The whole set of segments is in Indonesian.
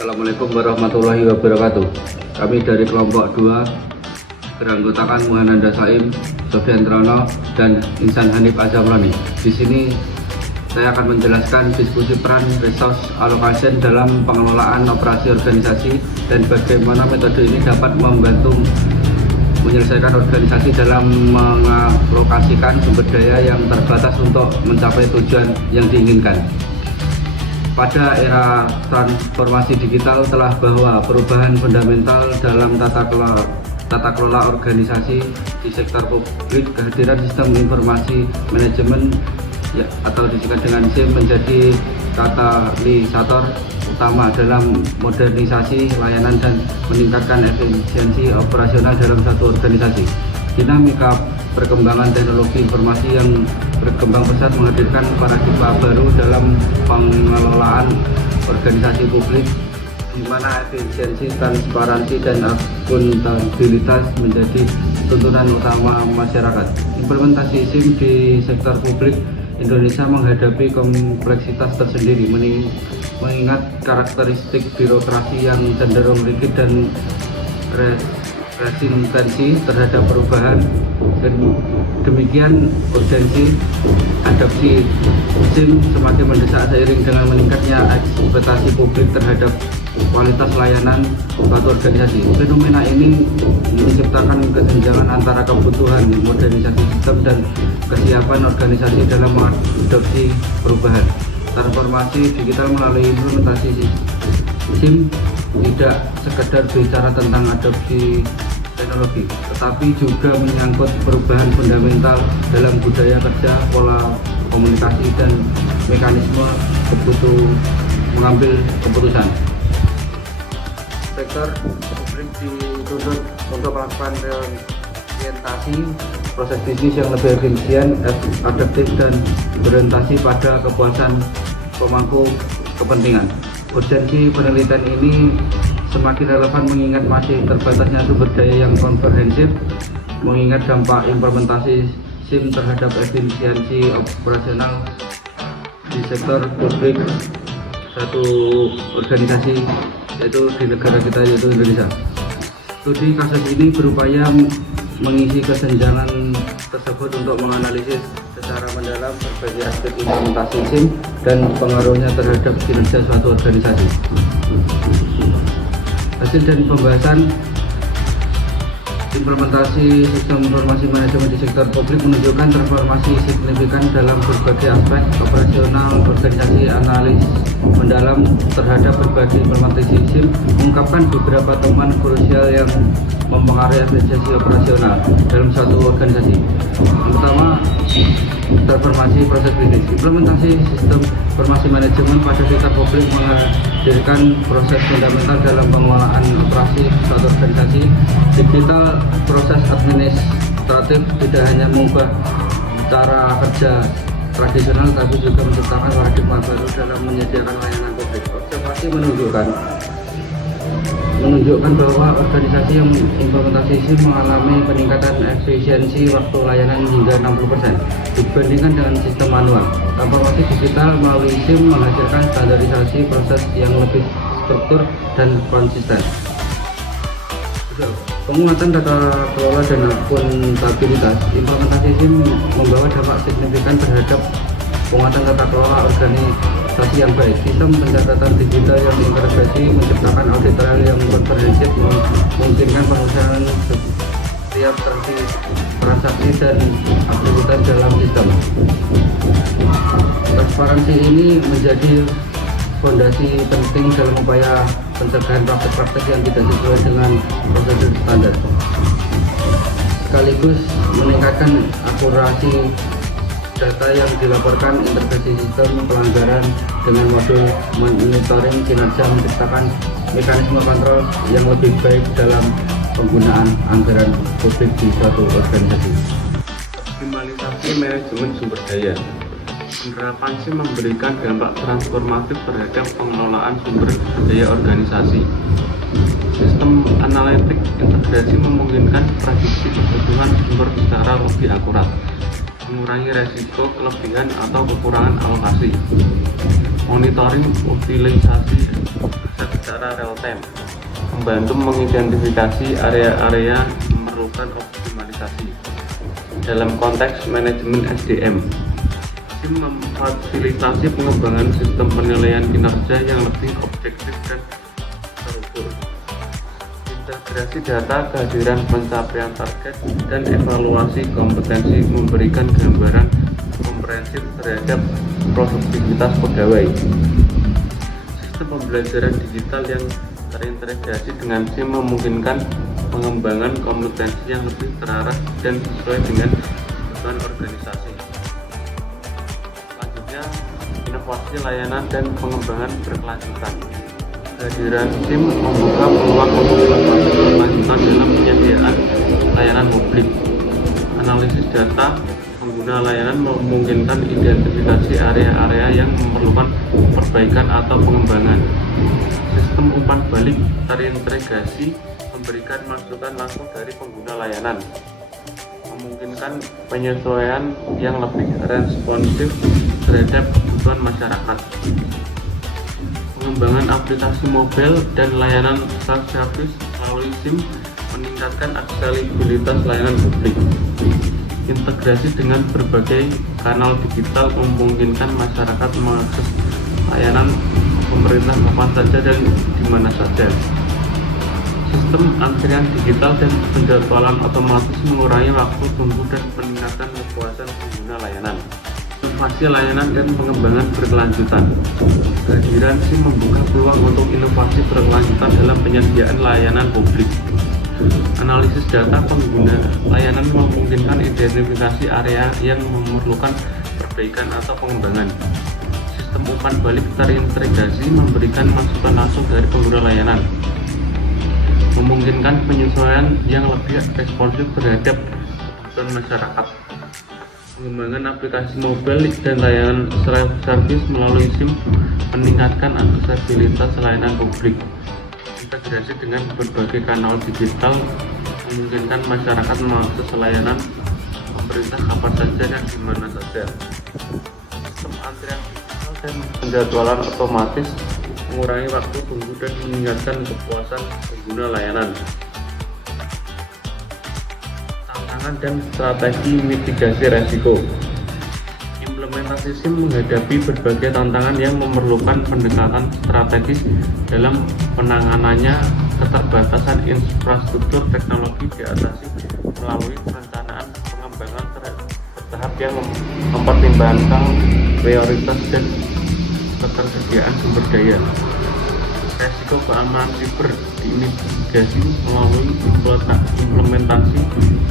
Assalamualaikum warahmatullahi wabarakatuh. Kami dari kelompok 2 beranggotakan Muhananda Saim, Sofyan Trono, dan Insan Hanif Azamrani. Di sini saya akan menjelaskan diskusi peran resource allocation dalam pengelolaan operasi organisasi dan bagaimana metode ini dapat membantu menyelesaikan organisasi dalam mengalokasikan sumber daya yang terbatas untuk mencapai tujuan yang diinginkan. Pada era transformasi digital telah bahwa perubahan fundamental dalam tata kelola organisasi di sektor publik, kehadiran sistem informasi manajemen atau disingkat dengan SIM menjadi katalisator utama dalam modernisasi layanan dan meningkatkan efisiensi operasional dalam satu organisasi. Dinamika perkembangan teknologi informasi yang berkembang pesat menghadirkan paradigma baru dalam pengelolaan organisasi publik, di mana efisiensi, transparansi, dan akuntabilitas menjadi tuntunan utama masyarakat. Implementasi SIM di sektor publik Indonesia menghadapi kompleksitas tersendiri, mengingat karakteristik birokrasi yang cenderung rigid dan resistensi terhadap perubahan. Dan demikian urgensi adopsi SIM semakin mendesak seiring dengan meningkatnya ekspektasi publik terhadap kualitas layanan suatu organisasi. Fenomena ini menciptakan kesenjangan antara kebutuhan modernisasi sistem dan kesiapan organisasi dalam mengadopsi perubahan. Transformasi digital melalui implementasi SIM tidak sekedar bicara tentang adopsi teknologi, tetapi juga menyangkut perubahan fundamental dalam budaya kerja, pola komunikasi, dan mekanisme mengambil keputusan. Sektor publik dituntut untuk melakukan reorientasi proses bisnis yang lebih efisien, adaptif, dan berorientasi pada kepuasan pemangku kepentingan. Urgensi penelitian ini semakin relevan mengingat masih terbatasnya sumber daya yang komprehensif, mengingat dampak implementasi SIM terhadap efisiensi operasional di sektor publik satu organisasi, yaitu di negara kita, yaitu Indonesia. Studi kasus ini berupaya mengisi kesenjangan tersebut untuk menganalisis secara mendalam berbagai aspek implementasi SIM dan pengaruhnya terhadap kinerja suatu organisasi. Hasil dan pembahasan implementasi sistem informasi manajemen di sektor publik menunjukkan transformasi signifikan dalam berbagai aspek operasional organisasi. Analis mendalam terhadap berbagai implementasi SIM mengungkapkan beberapa temuan krusial yang mempengaruhi efisiensi operasional dalam suatu organisasi. Yang pertama, transformasi proses bisnis. Implementasi sistem informasi manajemen pada sektor publik menghadirkan proses fundamental dalam pengelolaan operasi suatu organisasi. Digital proses administratif tidak hanya mengubah cara kerja tradisional, tapi juga menciptakan paradigma baru dalam menyediakan layanan publik. Observasi menunjukkan bahwa organisasi yang implementasi SIM mengalami peningkatan efisiensi waktu layanan hingga 60% dibandingkan dengan sistem manual. Transformasi digital melalui SIM menghasilkan standarisasi proses yang lebih struktur dan konsisten. Penguatan tata kelola dan akuntabilitas. Implementasi SIM membawa dampak signifikan terhadap penguatan tata kelola organisasi yang baik. Sistem pencatatan digital yang terintegrasi menciptakan audit trial yang komprehensif, memungkinkan pengusahaan setiap transaksi dan aktivitas dalam sistem. Transparansi ini menjadi fondasi penting dalam upaya pencegahan praktek-praktek yang tidak sesuai dengan prosedur standar, sekaligus meningkatkan akurasi data yang dilaporkan. Integrasi sistem pelanggaran dengan modul monitoring kinerja menciptakan mekanisme kontrol yang lebih baik dalam penggunaan anggaran publik di suatu organisasi. Optimalisasi manajemen sumber daya. Penerapan SIM memberikan dampak transformatif terhadap pengelolaan sumber daya organisasi. Sistem analitik integrasi memungkinkan prediksi kebutuhan sumber secara lebih akurat, mengurangi resiko kelebihan atau kekurangan alokasi. Monitoring utilisasi aset secara real time, membantu mengidentifikasi area-area yang memerlukan optimalisasi. Dalam konteks manajemen SDM, tim memfasilitasi pengembangan sistem penilaian kinerja yang lebih objektif dan terukur. Integrasi data, kehadiran pencapaian target, dan evaluasi kompetensi memberikan gambaran komprehensif terhadap produktivitas pegawai. Sistem pembelajaran digital yang terintegrasi dengan SIM memungkinkan pengembangan kompetensi yang lebih terarah dan sesuai dengan kebutuhan organisasi. Selanjutnya, inovasi layanan dan pengembangan berkelanjutan. Kehadiran SIM membuka peluang untuk inovasi berkelanjutan dalam penyediaan layanan publik. Analisis data pengguna layanan memungkinkan identifikasi area-area yang memerlukan perbaikan atau pengembangan. Sistem umpan balik terintegrasi memberikan masukan langsung dari pengguna layanan, memungkinkan penyesuaian yang lebih responsif terhadap kebutuhan masyarakat. Pengembangan aplikasi mobile dan layanan self-service melalui SIM meningkatkan aksesibilitas layanan publik. Integrasi dengan berbagai kanal digital memungkinkan masyarakat mengakses layanan pemerintah kapan saja dan di mana saja. Sistem antrian digital dan penjadwalan otomatis mengurangi waktu tunggu dan meningkatkan kepuasan pengguna layanan. Inovasi layanan dan pengembangan berkelanjutan. Kehadiran SIM membuka peluang untuk inovasi berkelanjutan dalam penyediaan layanan publik. Analisis data pengguna layanan memungkinkan identifikasi area yang memerlukan perbaikan atau pengembangan. Sistem umpan balik terintegrasi memberikan masukan langsung dari pengguna layanan, memungkinkan penyesuaian yang lebih responsif terhadap kebutuhan masyarakat. Pengembangan aplikasi mobile dan layanan self-service melalui SIM meningkatkan aksesibilitas layanan publik. Integrasi dengan berbagai kanal digital memungkinkan masyarakat mengakses layanan pemerintah kapan saja dan di mana saja. Sistem antrian digital dan penjadwalan otomatis mengurangi waktu tunggu dan meningkatkan kepuasan pengguna layanan. Tantangan dan strategi mitigasi resiko. Implementasi SIM menghadapi berbagai tantangan yang memerlukan pendekatan strategis dalam penanganannya. Keterbatasan infrastruktur teknologi diatasi melalui perencanaan pengembangan bertahap yang mempertimbangkan prioritas dan ketersediaan sumber daya. Resiko keamanan siber dimitigasi melalui implementasi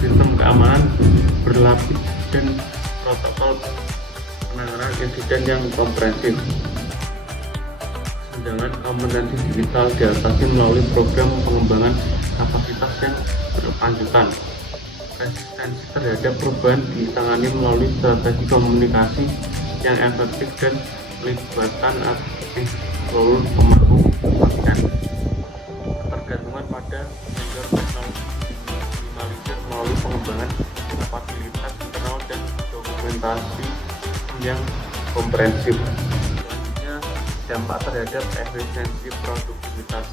sistem keamanan berlapis dan protokol penanganan insiden yang komprehensif. Kesenjangan kompetensi digital diatasi melalui program pengembangan kapasitas yang berkelanjutan. Resistensi terhadap perubahan ditangani melalui strategi komunikasi yang efektif dan pelibatan aktif seluruh pemangku kepentingan. Ketergantungan pada vendor teknologi diminimalisir melalui pengembangan kapabilitas internal dan dokumentasi yang komprehensif. Selanjutnya, dampak terhadap efisiensi produktivitas.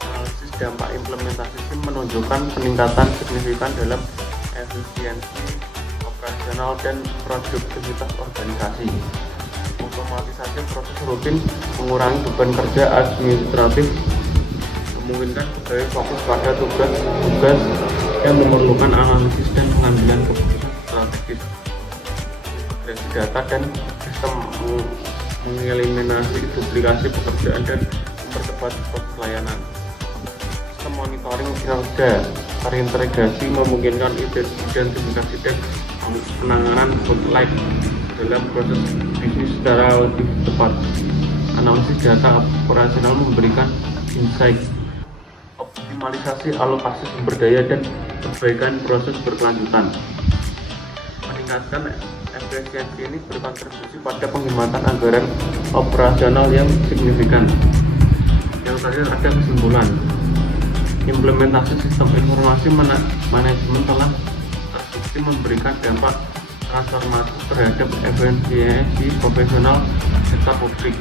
Analisis dampak implementasi SIM menunjukkan peningkatan signifikan dalam efisiensi operasional dan produktivitas organisasi. Otomatisasi proses rutin mengurangi beban kerja administratif, memungkinkan pegawai fokus pada tugas-tugas yang memerlukan analisis dan pengambilan keputusan strategis. Integrasi data dan sistem mengeliminasi duplikasi pekerjaan dan mempercepat proses layanan. Sistem monitoring kinerja terintegrasi memungkinkan identifikasi dan penanganan bottleneck dalam proses bisnis secara lebih cepat. Analisis data operasional memberikan insight. Optimalisasi alokasi sumber daya dan perbaikan proses berkelanjutan. Meningkatkan efisiensi ini berkontribusi pada penghematan anggaran operasional yang signifikan. Yang terakhir ada kesimpulan. Implementasi sistem informasi manajemen telah terbukti memberikan dampak transformasi terhadap efisiensi profesional sektor publik,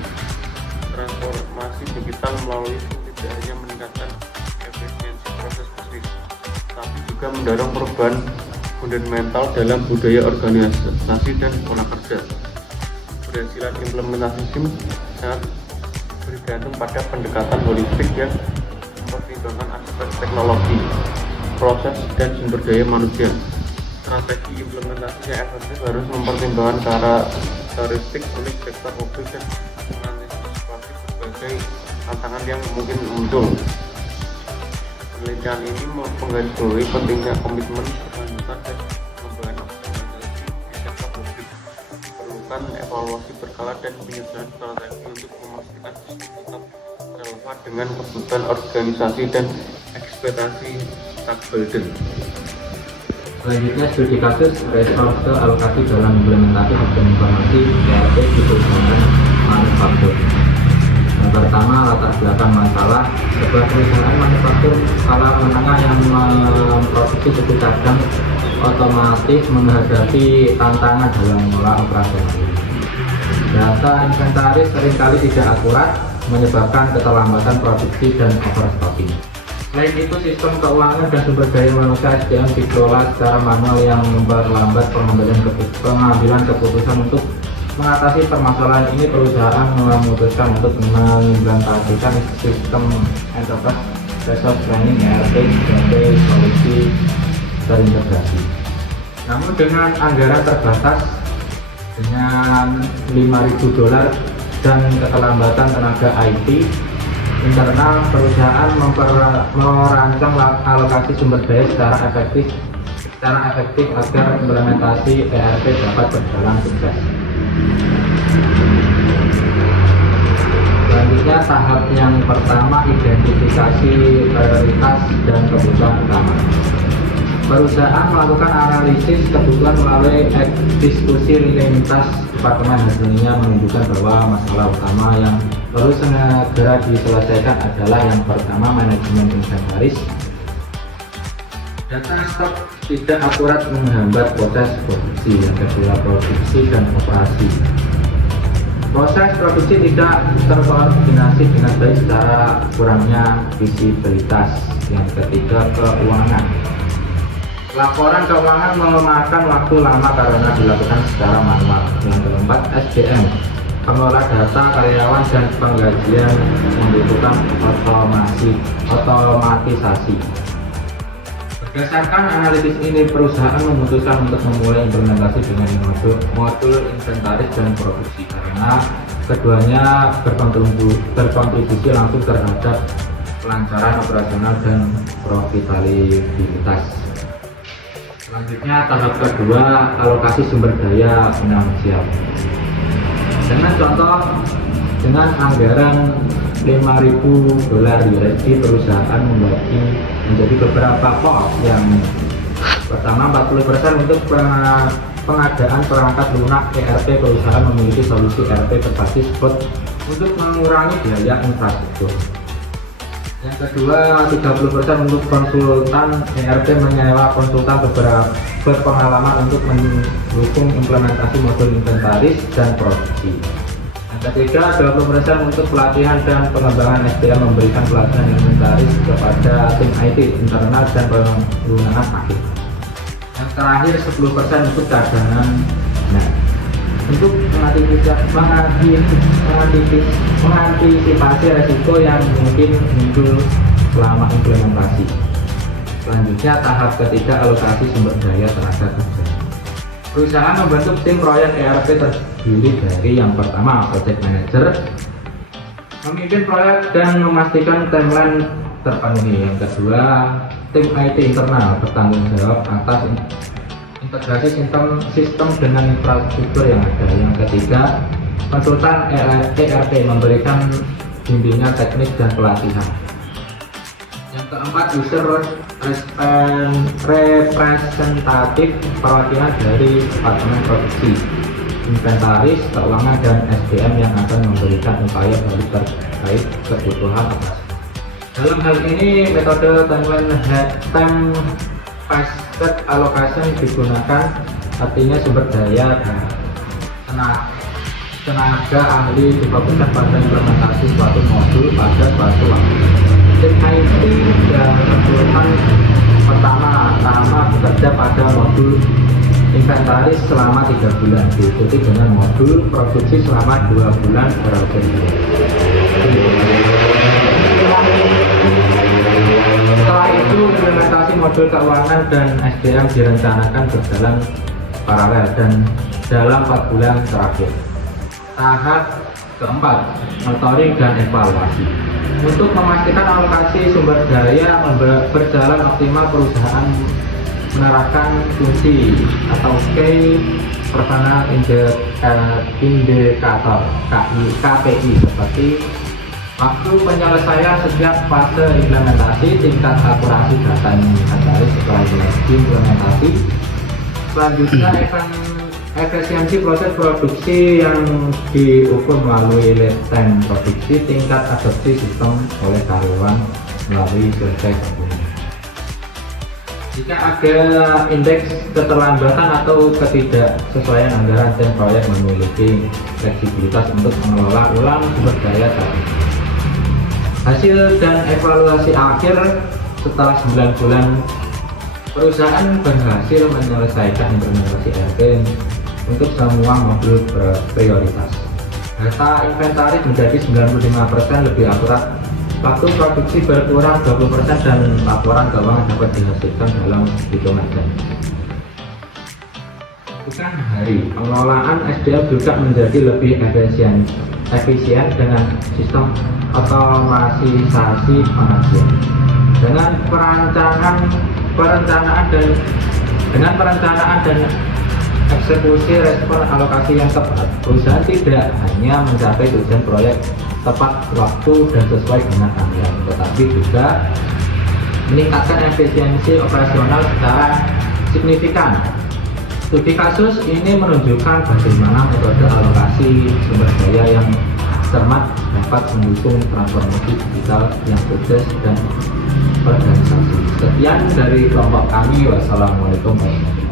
Transformasi digital melalui SIM tidak hanya meningkatkan efisiensi proses bisnis, tapi juga mendorong perubahan fundamental dalam budaya organisasi dan pola kerja. Keberhasilan implementasi SIM sangat bergantung pada pendekatan holistik yang mempertimbangkan aspek teknologi, proses, dan sumber daya manusia. Strategi implementasi yang efektif harus mempertimbangkan karakteristik unik sektor publik dan mengantisipasi berbagai tantangan yang mungkin muncul. Penelitian ini menggarisbawahi pentingnya komitmen berkelanjutan dan pengembangan optimalisasi di sektor publik. Diperlukan evaluasi berkala dan penyusunan strategi untuk memastikan sistem tetap relevan dengan kebutuhan organisasi dan ekspektasi stakeholder. Selanjutnya studi kasus respons ke alokasi dalam implementasi sistem informasi ERP di perusahaan manufaktur. Yang pertama, latar belakang masalah. Sebuah perusahaan manufaktur skala menengah yang memproduksi suku cadang otomatis menghadapi tantangan dalam mengelola operasional. Data inventaris seringkali tidak akurat, menyebabkan keterlambatan produksi dan overstocking. Selain itu, sistem keuangan dan sumber daya manusia SDM dikelola secara manual yang memperlambat pengambilan keputusan. Untuk mengatasi permasalahan ini, perusahaan memutuskan untuk mengimplementasikan sistem enterprise resource planning ERP sebagai solusi terintegrasi. Namun dengan anggaran terbatas dengan $5.000 dan keterlambatan tenaga IT internal, perusahaan merancang alokasi sumber daya secara efektif agar implementasi ERP dapat berjalan sukses. Selanjutnya, tahap yang pertama, identifikasi prioritas dan kebutuhan utama. Perusahaan melakukan analisis kebutuhan melalui diskusi lintas departemen. Hasilnya menunjukkan bahwa masalah utama yang perlu segera diselesaikan adalah yang pertama, manajemen inventaris. Data stok tidak akurat menghambat proses produksi. Yang kedua, produksi dan operasi. Proses produksi tidak terkoordinasi dengan baik secara kurangnya visibilitas. Yang ketiga, keuangan. Laporan keuangan memakan waktu lama karena dilakukan secara manual. Yang keempat, SDM. Pengelola data, karyawan, dan penggajian membutuhkan otomatisasi. Berdasarkan analisis ini, perusahaan memutuskan untuk memulai implementasi dengan modul inventaris dan produksi karena keduanya berkontribusi langsung terhadap kelancaran operasional dan profitabilitas. Selanjutnya, tahap kedua, alokasi sumber daya finansial. Dengan anggaran $5.000 USD, perusahaan membagi menjadi beberapa pos. Yang pertama, 40% untuk pengadaan perangkat lunak ERP. Perusahaan memiliki solusi ERP berbasis cloud untuk mengurangi biaya infrastruktur. Yang kedua, 30% untuk konsultan ERP, menyewa konsultan berpengalaman untuk mendukung implementasi modul inventaris dan produksi. Yang ketiga, 20% untuk pelatihan dan pengembangan SDM, memberikan pelatihan inventaris kepada tim IT internal dan penggunaan akhir. Yang terakhir, 10% untuk cadangan. Nah, untuk mengantisipasi resiko yang mungkin muncul selama implementasi. Selanjutnya, tahap ketiga, alokasi sumber daya tenaga kerja. Perusahaan membentuk tim proyek ERP terdiri dari yang pertama, project manager, memimpin proyek dan memastikan timeline terpenuhi. Yang kedua, tim IT internal bertanggung jawab atas integrasi sistem dengan infrastruktur yang ada. Yang ketiga, konsultan ERP memberikan bimbingan teknis dan pelatihan. Yang keempat, user representatif, perwakilan dari departemen produksi, inventaris, keuangan, dan SDM yang akan memberikan upaya balik terkait kebutuhan operasi. Dalam hal ini, metode time-based allocation digunakan, artinya sumber daya tenaga ahli difokuskan pada implementasi suatu modul pada suatu waktu. Tim IT dan konsultan pertama bekerja pada modul inventaris selama 3 bulan, diikuti dengan modul produksi selama 2 bulan berikutnya. Setelah itu implementasi modul keuangan dan SDM direncanakan berjalan paralel dan dalam 4 bulan terakhir. Tahap keempat, monitoring dan evaluasi. Untuk memastikan alokasi sumber daya berjalan optimal, perusahaan menerapkan kunci atau key personal indikator KPI seperti waktu penyelesaian setiap fase implementasi, tingkat akurasi data yang inventaris setelah implementasi. Selanjutnya efisiensi proses produksi yang diukur melalui lead time produksi, tingkat adopsi sistem oleh karyawan melalui survei gabungan. Jika ada indeks keterlambatan atau ketidaksesuaian anggaran, tim proyek memiliki fleksibilitas untuk mengelola ulang sumber daya tadi. Hasil dan evaluasi akhir setelah 9 bulan perusahaan berhasil menyelesaikan implementasi ERP untuk semua modul prioritas. Data inventaris menjadi 95% lebih akurat, waktu produksi berkurang 20% dan laporan keuangan dapat dihasilkan dalam hitungan jam. Bukan hari, pengelolaan SDM juga menjadi lebih efisien dengan sistem otomatisasi pengajian. Dengan perencanaan dan eksekusi respon alokasi yang tepat, perusahaan tidak hanya mencapai tujuan proyek tepat waktu dan sesuai dengan anggaran, tetapi juga meningkatkan efisiensi operasional secara signifikan. Studi kasus ini menunjukkan bagaimana metode alokasi sumber daya yang cermat dapat mendukung transformasi digital yang sukses dan organisasi. Sekian dari kelompok kami. Wassalamualaikum warahmatullahi wabarakatuh.